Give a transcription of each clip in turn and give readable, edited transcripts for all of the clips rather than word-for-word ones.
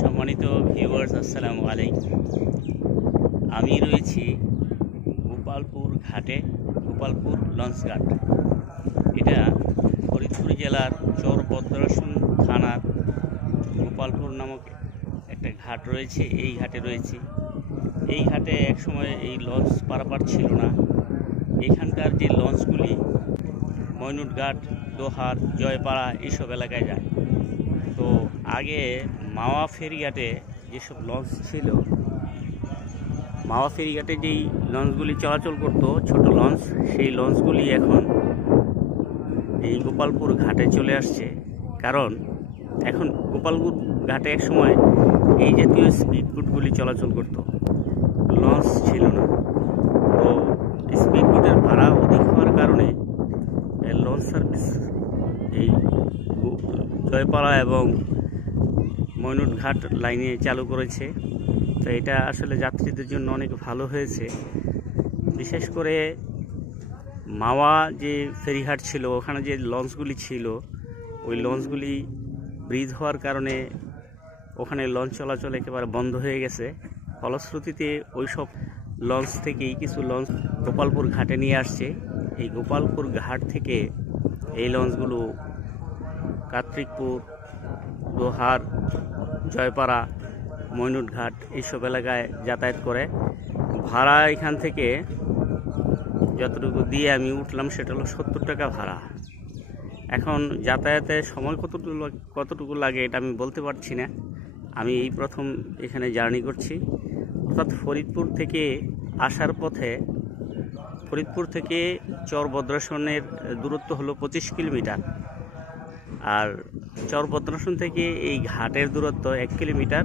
সম্মানিত ভিউয়ার্স, আসসালামু আলাইকুম। আমি রয়েছি গোপালপুর ঘাটে, গোপালপুর লঞ্চ ঘাট। এটা ফরিদপুর জেলার চরভদ্রাসন থানার গোপালপুর নামক একটা ঘাট রয়েছে। এই ঘাটে রয়েছি। এই ঘাটে একসময় এই লঞ্চ পারাপার ছিল না। এখানকার যে লঞ্চগুলি মইনুটঘাট, দোহার, জয়পাড়া এইসব এলাকায় যায়। তো আগে মাওয়া ফেরিঘাটে যেসব লঞ্চ ছিল, মাওয়া ফেরিঘাটে যেই লঞ্চগুলি চলাচল করতো, ছোট লঞ্চ, সেই লঞ্চগুলি এখন এই গোপালপুর ঘাটে চলে আসছে। কারণ এখন গোপালপুর ঘাটে এক সময় এই জাতীয় স্পিডবোটগুলি চলাচল করতো, লঞ্চ ছিল না। তো স্পিডবোটের ভাড়া অধিক হওয়ার কারণে লঞ্চ সার্ভিস এই জয়পাড়া এবং মইনুটঘাট লাইনে চালু করেছে। তো এটা আসলে যাত্রীদের জন্য অনেক ভালো হয়েছে। বিশেষ করে মাওয়া যে ফেরিঘাট ছিল, ওখানে যে লঞ্চগুলি ছিল, ওই লঞ্চগুলি ব্রিজ হওয়ার কারণে ওখানে লঞ্চ চলাচল একেবারে বন্ধ হয়ে গেছে। ফলশ্রুতিতে ওই সব লঞ্চ থেকেই কিছু লঞ্চ গোপালপুর ঘাটে নিয়ে আসছে। এই গোপালপুর ঘাট থেকে এই লঞ্চগুলো কার্তিকপুর, দোহার, জয়পাড়া, মইনুটঘাট এইসব এলাকায় যাতায়াত করে। ভাড়া এখান থেকে যতটুকু দিয়ে আমি উঠলাম সেটা হলো 70 টাকা ভাড়া। এখন যাতায়াতের সময় কতটুকু লাগে এটা আমি বলতে পারছি না। আমি এই প্রথম এখানে জার্নি করছি। অর্থাৎ ফরিদপুর থেকে আসার পথে, ফরিদপুর থেকে চরভদ্রাসনের দূরত্ব হলো 25 কিলোমিটার, আর চরভদ্রাসন থেকে এই ঘাটের দূরত্ব 1 কিলোমিটার।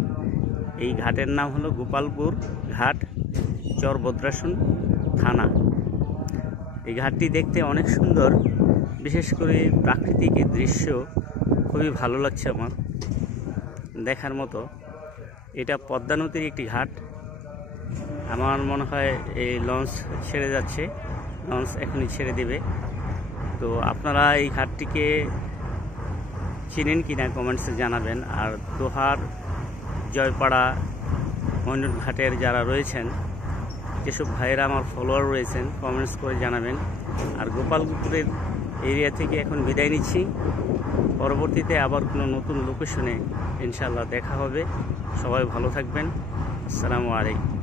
এই ঘাটের নাম হলো গোপালপুর ঘাট, চরভদ্রাসন থানা। এই ঘাটটি দেখতে অনেক সুন্দর, বিশেষ করে প্রাকৃতিক দৃশ্য খুবই ভালো লাগছে আমার, দেখার মতো। এটা পদ্মা নদীর একটি ঘাট। আমার মনে হয় এই লঞ্চ ছেড়ে যাচ্ছে, লঞ্চ এখনই ছেড়ে দেবে। তো আপনারা এই ঘাটটিকে চিনেন কিনা কমেন্টসে জানাবেন। আর দোহার, জয়পাড়া, মইনুটঘাটের যারা রয়েছেন, যেসব ভাইয়েরা আমার ফলোয়ার রয়েছেন, কমেন্টস করে জানাবেন। আর গোপালপুরের এরিয়া থেকে এখন বিদায় নিচ্ছি। পরবর্তীতে আবার কোনো নতুন লোকেশনে ইনশাআল্লাহ দেখা হবে। সবাই ভালো থাকবেন। আসসালামু আলাইকুম।